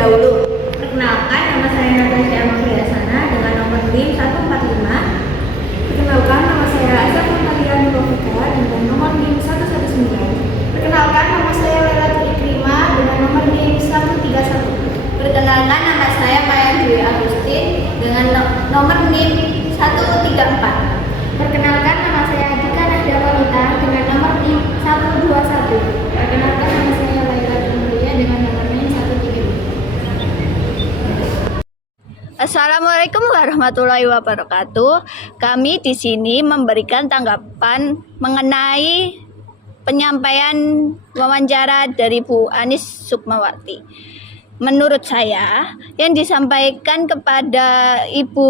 dahulu. Perkenalkan, nama saya Natasha Amriasana dengan nomor NIM 145. Perkenalkan, nama saya Azam Nurhalian Nurofika dengan nomor NIM 119. Perkenalkan, nama saya Lailatul Ikrima dengan nomor NIM 131. Perkenalkan, nama saya Maya Dwi Agustin dengan nomor NIM 134. Perkenalkan, nama saya Adika Nahda Wanita dengan nomor NIM 121. Perkenalkan, nama saya Lailatul Mulia dengan nomor NIM 132. Assalamualaikum warahmatullahi wabarakatuh. Kami di sini memberikan tanggapan mengenai penyampaian wawancara dari Bu Anis Sukmawati. Menurut saya, yang disampaikan kepada Ibu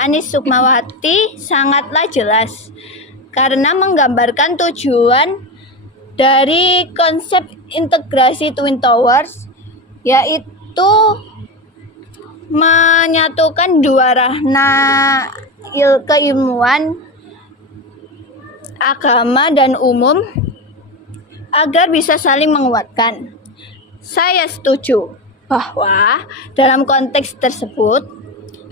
Anis Sukmawati sangatlah jelas karena menggambarkan tujuan dari konsep integrasi Twin Towers, yaitu menyatukan dua rahna keilmuan, agama dan umum agar bisa saling menguatkan. Saya setuju bahwa dalam konteks tersebut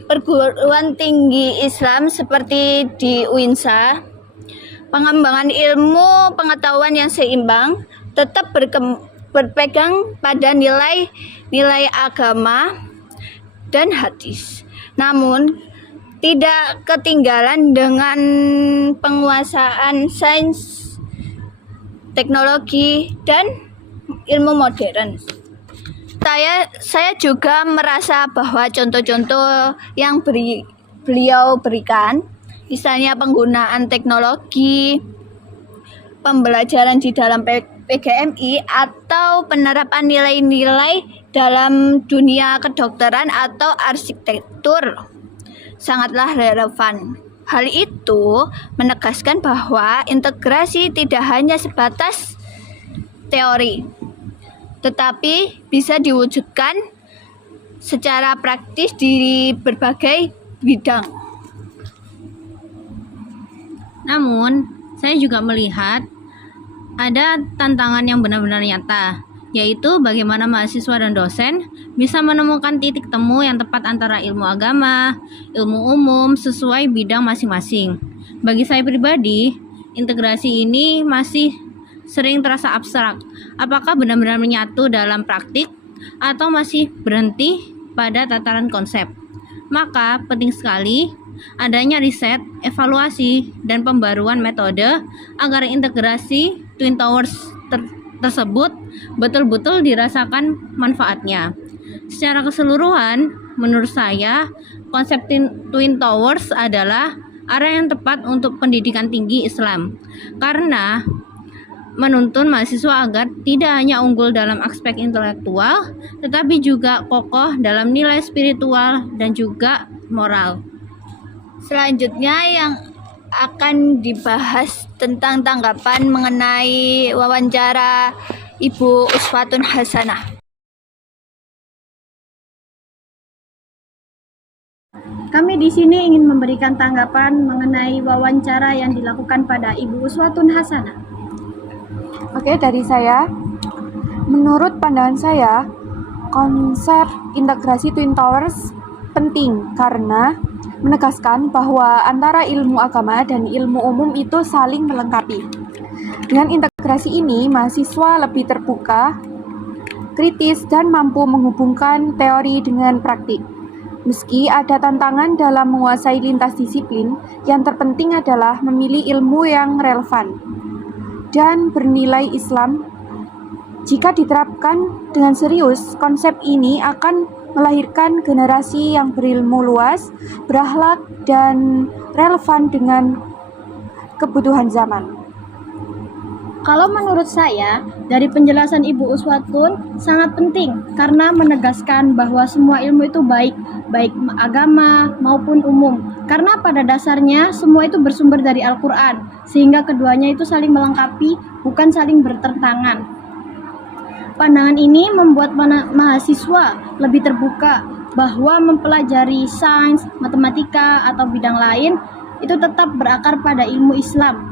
perguruan tinggi Islam seperti di UINSA, pengembangan ilmu pengetahuan yang seimbang tetap berpegang pada nilai agama dan hadis, namun tidak ketinggalan dengan penguasaan sains, teknologi, dan ilmu modern. Saya juga merasa bahwa contoh-contoh yang beliau berikan, misalnya penggunaan teknologi, pembelajaran di dalam PGMI, atau penerapan nilai-nilai dalam dunia kedokteran atau arsitektur sangatlah relevan. Hal itu menegaskan bahwa integrasi tidak hanya sebatas teori, tetapi bisa diwujudkan secara praktis di berbagai bidang. Namun, saya juga melihat ada tantangan yang benar-benar nyata, yaitu bagaimana mahasiswa dan dosen bisa menemukan titik temu yang tepat antara ilmu agama, ilmu umum sesuai bidang masing-masing. Bagi saya pribadi, integrasi ini masih sering terasa abstrak. Apakah benar-benar menyatu dalam praktik atau masih berhenti pada tataran konsep? Maka penting sekali adanya riset, evaluasi, dan pembaruan metode agar integrasi Twin Towers tersebut betul-betul dirasakan manfaatnya. Secara keseluruhan, menurut saya, konsep Twin Towers adalah arah yang tepat untuk pendidikan tinggi Islam karena menuntun mahasiswa agar tidak hanya unggul dalam aspek intelektual, tetapi juga kokoh dalam nilai spiritual dan juga moral. Selanjutnya yang akan dibahas tentang tanggapan mengenai wawancara Ibu Uswatun Hasanah. Kami di sini ingin memberikan tanggapan mengenai wawancara yang dilakukan pada Ibu Uswatun Hasanah. Oke, dari saya, menurut pandangan saya, konsep integrasi Twin Towers penting karena menegaskan bahwa antara ilmu agama dan ilmu umum itu saling melengkapi. Dengan integrasi ini, mahasiswa lebih terbuka, kritis, dan mampu menghubungkan teori dengan praktik. Meski ada tantangan dalam menguasai lintas disiplin, yang terpenting adalah memilih ilmu yang relevan dan bernilai Islam. Jika diterapkan dengan serius, konsep ini akan melahirkan generasi yang berilmu luas, berakhlak, dan relevan dengan kebutuhan zaman. Kalau menurut saya, dari penjelasan Ibu Uswatun sangat penting karena menegaskan bahwa semua ilmu itu baik agama maupun umum. Karena pada dasarnya semua itu bersumber dari Al-Quran, sehingga keduanya itu saling melengkapi, bukan saling bertentangan. Pandangan ini membuat mahasiswa lebih terbuka bahwa mempelajari sains, matematika, atau bidang lain itu tetap berakar pada ilmu Islam.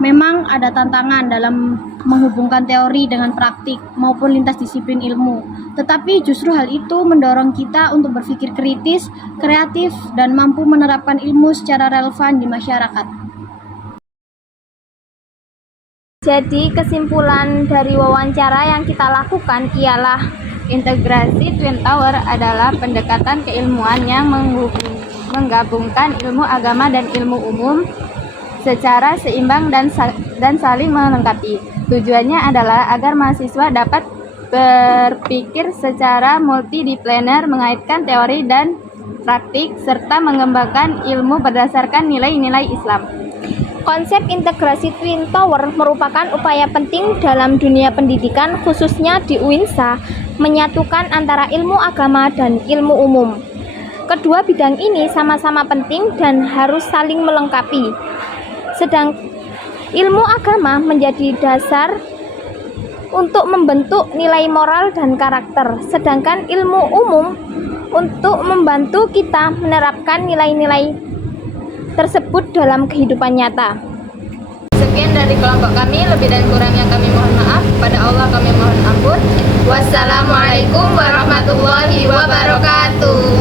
Memang ada tantangan dalam menghubungkan teori dengan praktik maupun lintas disiplin ilmu. Tetapi justru hal itu mendorong kita untuk berpikir kritis, kreatif, dan mampu menerapkan ilmu secara relevan di masyarakat. Jadi kesimpulan dari wawancara yang kita lakukan ialah integrasi Twin Tower adalah pendekatan keilmuan yang menggabungkan ilmu agama dan ilmu umum secara seimbang dan saling melengkapi. Tujuannya adalah agar mahasiswa dapat berpikir secara multidisipliner, mengaitkan teori dan praktik, serta mengembangkan ilmu berdasarkan nilai-nilai Islam. Konsep integrasi Twin Tower merupakan upaya penting dalam dunia pendidikan, khususnya di UINSA, menyatukan antara ilmu agama dan ilmu umum. Kedua bidang ini sama-sama penting dan harus saling melengkapi. Sedang ilmu agama menjadi dasar untuk membentuk nilai moral dan karakter, sedangkan ilmu umum untuk membantu kita menerapkan nilai-nilai tersebut dalam kehidupan nyata. Sekian dari kelompok kami, lebih dan kurangnya kami mohon maaf. Pada Allah kami mohon ampun. Wassalamualaikum warahmatullahi wabarakatuh.